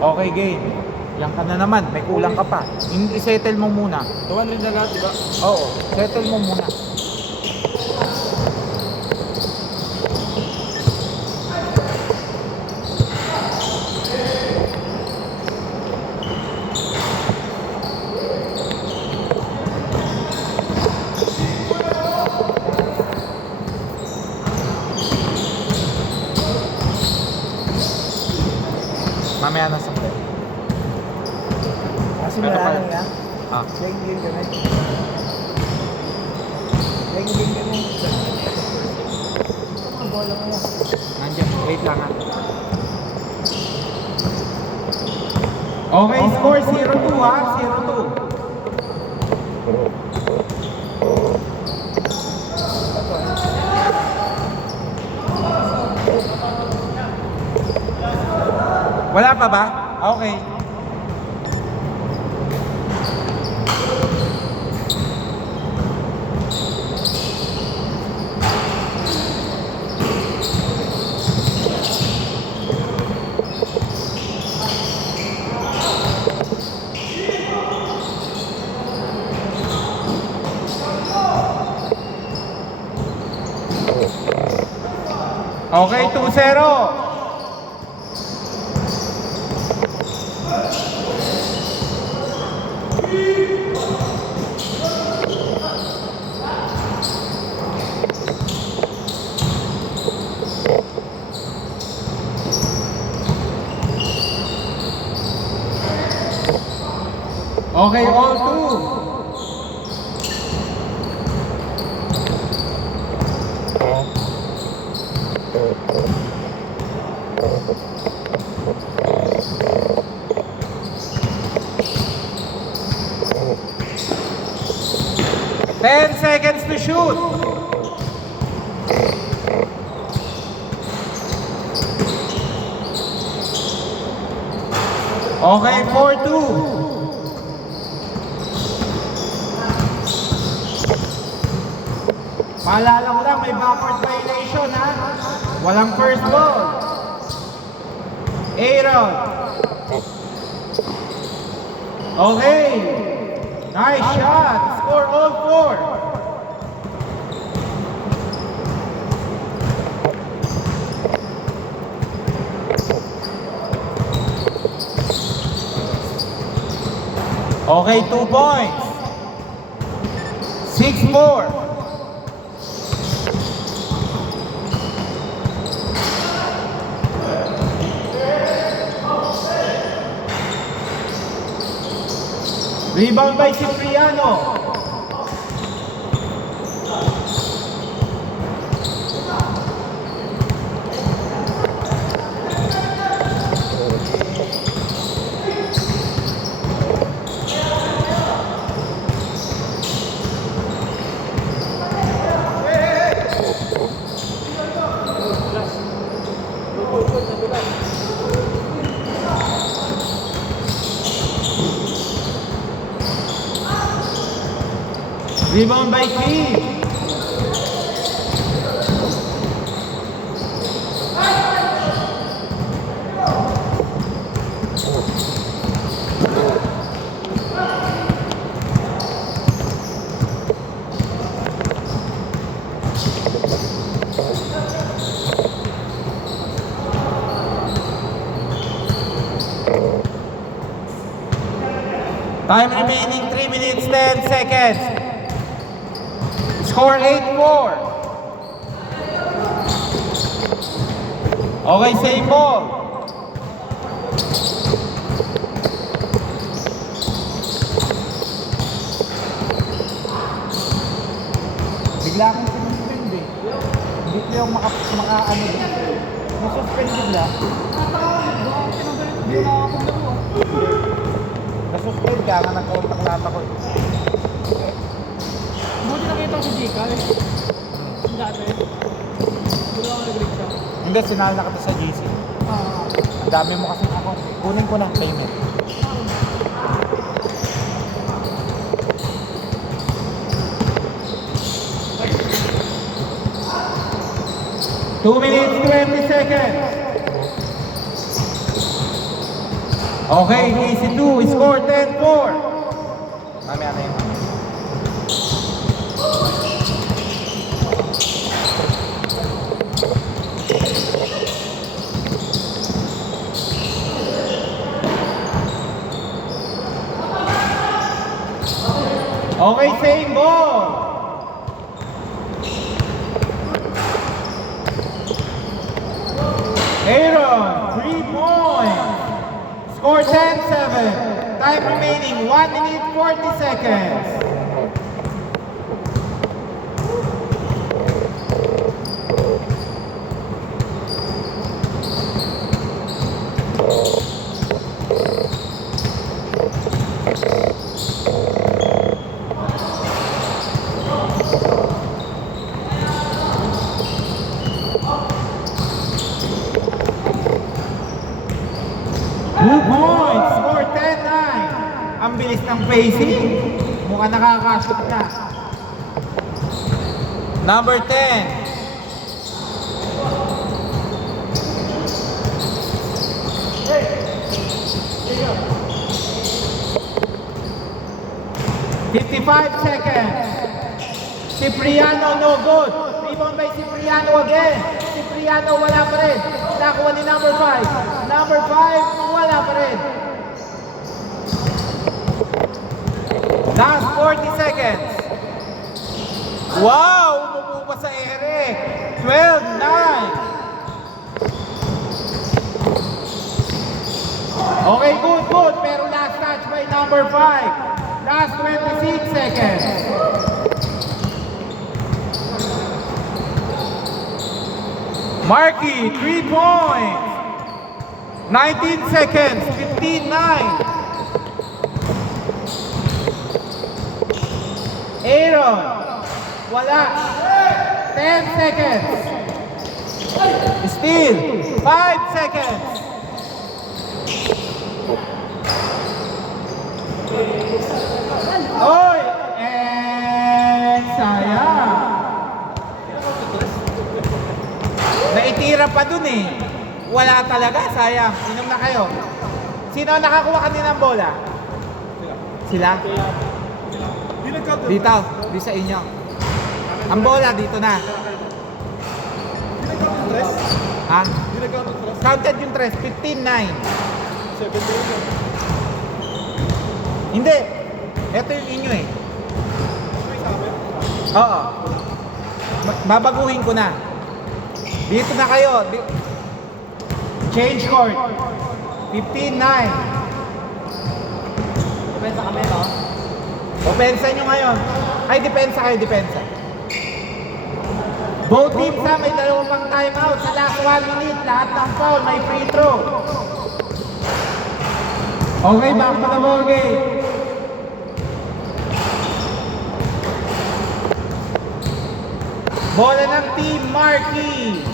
Okay, game. Yan ka na naman. May kulang ka pa. I-settle mo muna. 200 na lahat, di ba? Oo. Settle mo muna. Mamaya na sa play. Kasi Ito wala pala. lang yan. Ah. Game kami. Game kami. Ang bola mo yan. Nandiyan. Wait lang ha. Okay, score 0-2 ha. 0-2. Wala pa ba? Okay. Okay, 2-0. Okay, all two. Ten seconds to shoot. Okay, 4-2. Paalala ko lang, may backward violation ha. Walang first ball. Aaron. Okay. Nice shot. Score all four. Okay, 2 points. 6-4. Rebound by Cipriano. Rebound by Keith. Time remaining 3 minutes 10 seconds. Score 8-4. Okay, same ball. Bigla akong sinuspend eh. Hindi ko yung maka-ano eh. Nasuspend bigla. Nasuspend ka nga nag-contact lahat ako eh. Buti nakita ko si Jika eh. Dati. Buti ako nag-reach siya. Hindi, sinala na kita sa GC. Ang dami mo kasi ako. Kunin ko ng payment. Two minutes, 20 seconds. Okay, easy 2. Score 10-4. Mamaya na yun. Okay, same ball. Aaron, 3 points. Score 10-7. Time remaining 1 minute 40 seconds. Score 10-9. Ang bilis ng pacing. Mukhang nakakashoot na. Number 10. "55 seconds. Cipriano no good. Rebound by Cipriano again. Cipriano wala pa rin. Nakuha ni number 5. Number 5 wala pa rin. Last 40 seconds. Wow! Umupo pa sa ere. 12-9. Okay, good. Pero last touch by number 5. Last 26 seconds. Marky, 3 points. 19 seconds. 15-9. Aaron, wala. 10 seconds. Still, 5 seconds. Oy! And sayang. Naitira pa dun eh. Wala talaga, sayang. Inom na kayo. Sino ang nakakuha kanina ng bola? Sila? Dito, di sa inyo. Ang bola dito na. Ha? Counted yung 3, 15-9. Hindi. Ito yung inyo eh. Oo. Babaguhin ko na. Dito na kayo. Change court. 15-9. Depensa kami, no? Opensa nyo ngayon. Ay, depensa kayo, depensa. Both teams ha, may dalawang pang timeout. Sa last 1 minute, lahat ng foul, may free throw. Okay, back to the ball game. Bola ng Team Marky.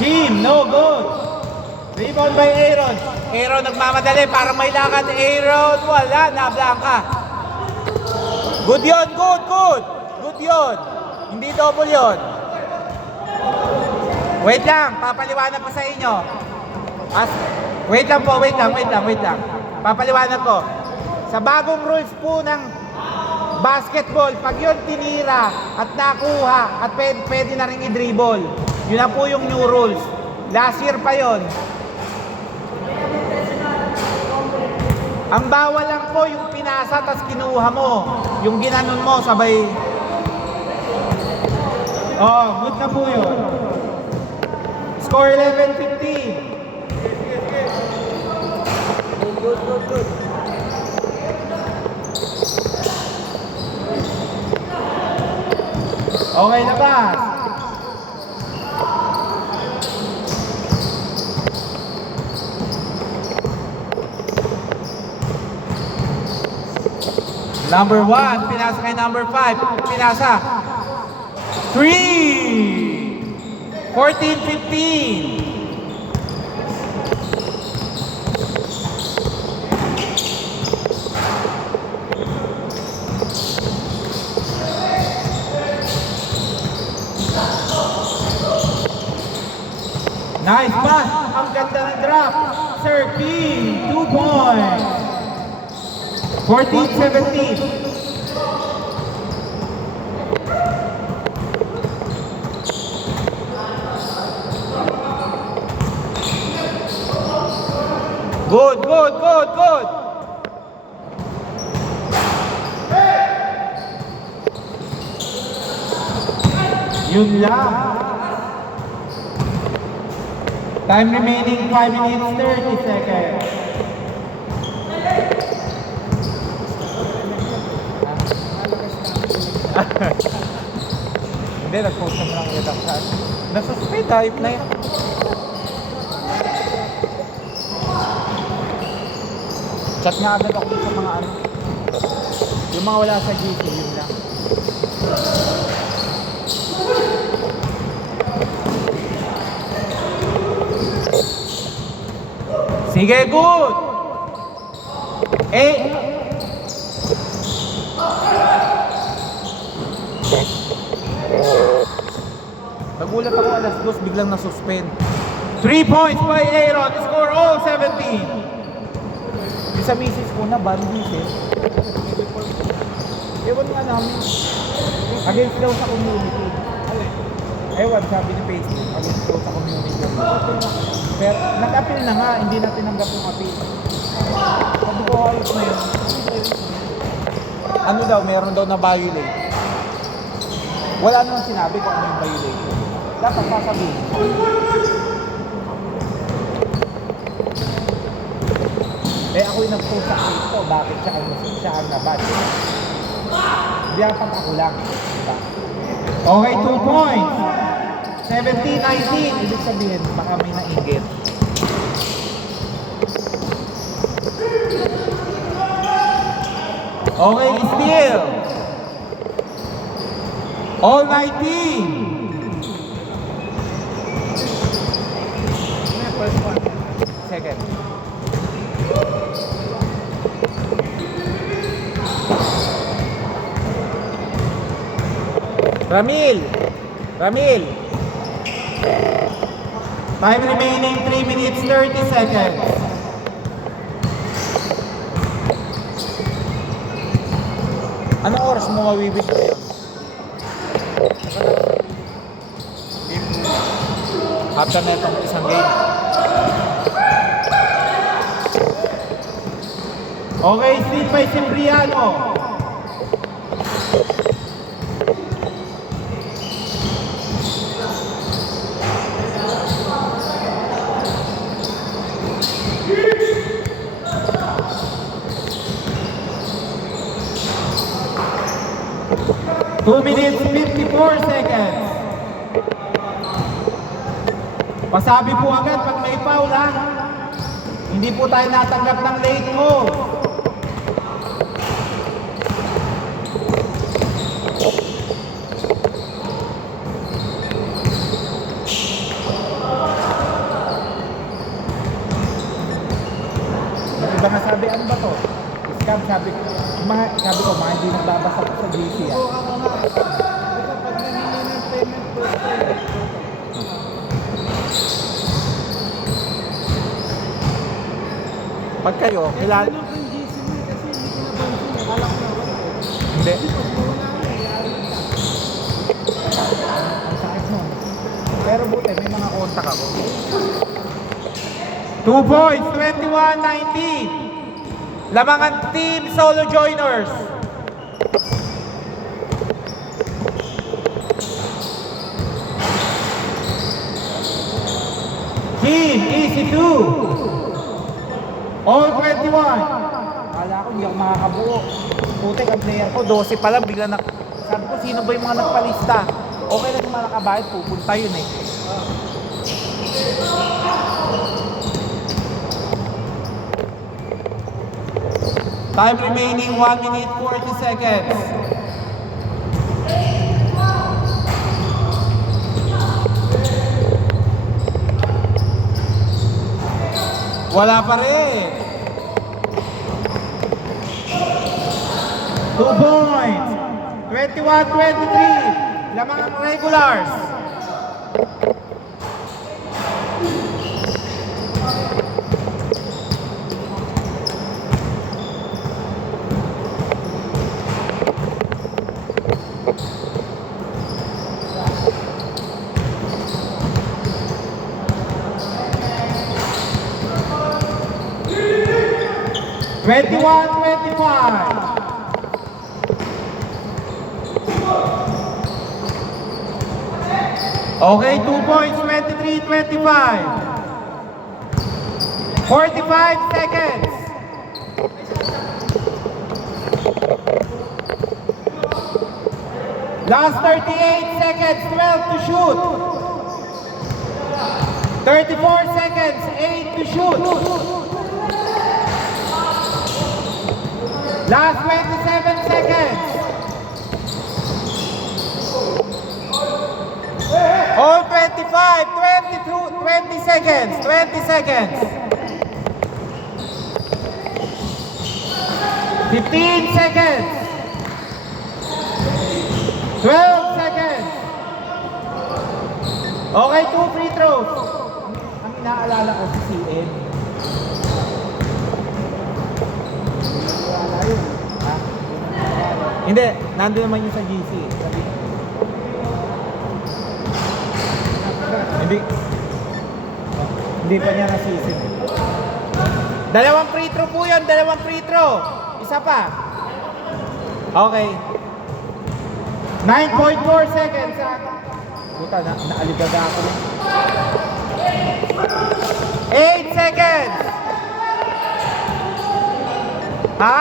Team, no good. Rebound by Aaron. Aaron nagmamadali para may lakad. Aaron, wala, nablangka. Good yun, good. Good yun. Hindi double yun. Wait lang, papaliwanag ko sa inyo. Wait lang po, wait lang. Papaliwanag ko. Sa bagong rules po ng basketball, pag yun tinira at nakuha at pwede na rin i-dribble. Yun na po yung new rules. Last year pa yon. Ang bawal lang po yung pinasa tas kinuha mo. Yung ginanon mo sabay. Oh, good na po yun. Score 11-15. Good. Okay, labas. Number 1, pinasa kay number 5. Pinasa. 3. 14-15. team, 2 points. 14-17. Good, good, good, good. Yun lang. Time remaining 5 minutes 30 seconds. Hindi, nag-post naman ang ulit ako sa nasuspend type na yun. Chat nga agad ako sa mga ano. Yung mga wala sa GC, yun lang. Sige, good! 8. Nagulat ako alas 2, biglang nasuspend. 3 points by Aaron, score all 17. Yung sa misis ko na, bandit eh. Ewan nga namin. Against daw sa community. Ewan, sabi ni Facebook, against daw sa community. Pero nag-appeal na nga, hindi na tinanggap yung appeal. Sabi ko, ayos na yun. Ano daw, meron daw na violate. Wala namang sinabi kung ano yung violate. Dapat sasabihin. Eh ako yung nag-post sa ko, bakit siya ang nabad? Dapat ako lang. Diba? Okay, 2 points. 17-19. Ibig sabihin, baka may nainggit. Okay, steal. All 19. Second. Ramil. Time remaining 3 minutes 30 seconds. Anong oras mo mawibig ngayon? After na itong isang game. Okay, speed by Cipriano. Two minutes 54 seconds. Pasabi po agad pag may foul ha. Hindi po tayo natanggap ng late goal. Iba nga sabi, ano ba to? Scam, sabi ko, mga hindi nagbabasa ko sa GC ah. Pag nangyayari ng payment po, Pag kayo, kailangan... ano po yung GC mo kasi hindi ko nabansin. Akala ko na wala eh. Hindi. Pag wala na, nangyari na. Ang sakit mo. Pero buti, may mga kontak ako. 2 points, 21-19. Lamangan team solo joiners. Team easy 2. All 21. Akala ko hindi ako makakabuo. Putik ang player ko, 12 pa lang, bigla na... Sabi ko, sino ba yung mga nagpalista? Okay lang yung mga nakabayad, pupunta yun eh. Time remaining 1 minute 40 seconds. Wala pa rin. 2 points. 21-23. Lamang ang regulars. 21-25. Okay, 2 points, 23-25. 45 seconds. Last 38 seconds, 12 to shoot. 34 seconds, 8 to shoot. Last 27 seconds. All 25, 22, 20 seconds, 20 seconds. 15 seconds. 12 seconds. Okay, 2 free throws. Ang inaalala ko si CN. Ha? Hindi, nandun naman yung sa GC. Hindi pa niya nasisin. Dalawang free throw po yun, dalawang free throw. Isa pa. Okay. 9.4 seconds. Puta, naaligaga ako na. 8 seconds. Ha?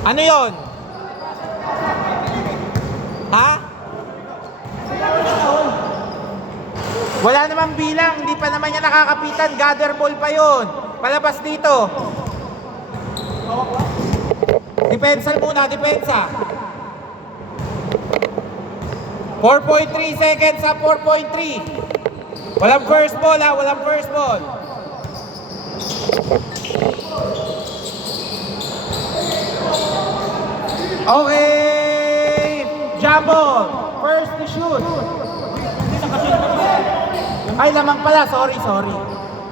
Ano yon? Ha? Wala namang bilang, hindi pa naman niya nakakapitan, gather ball pa yon. Palabas dito. Depensa muna, depensa. 4.3 seconds sa 4.3. Walang first ball ha, walang first ball. Okay, Jumbo, first to shoot. Ay, lamang pala, sorry.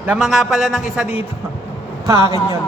Lamang nga pala ng isa dito. Kakin yun.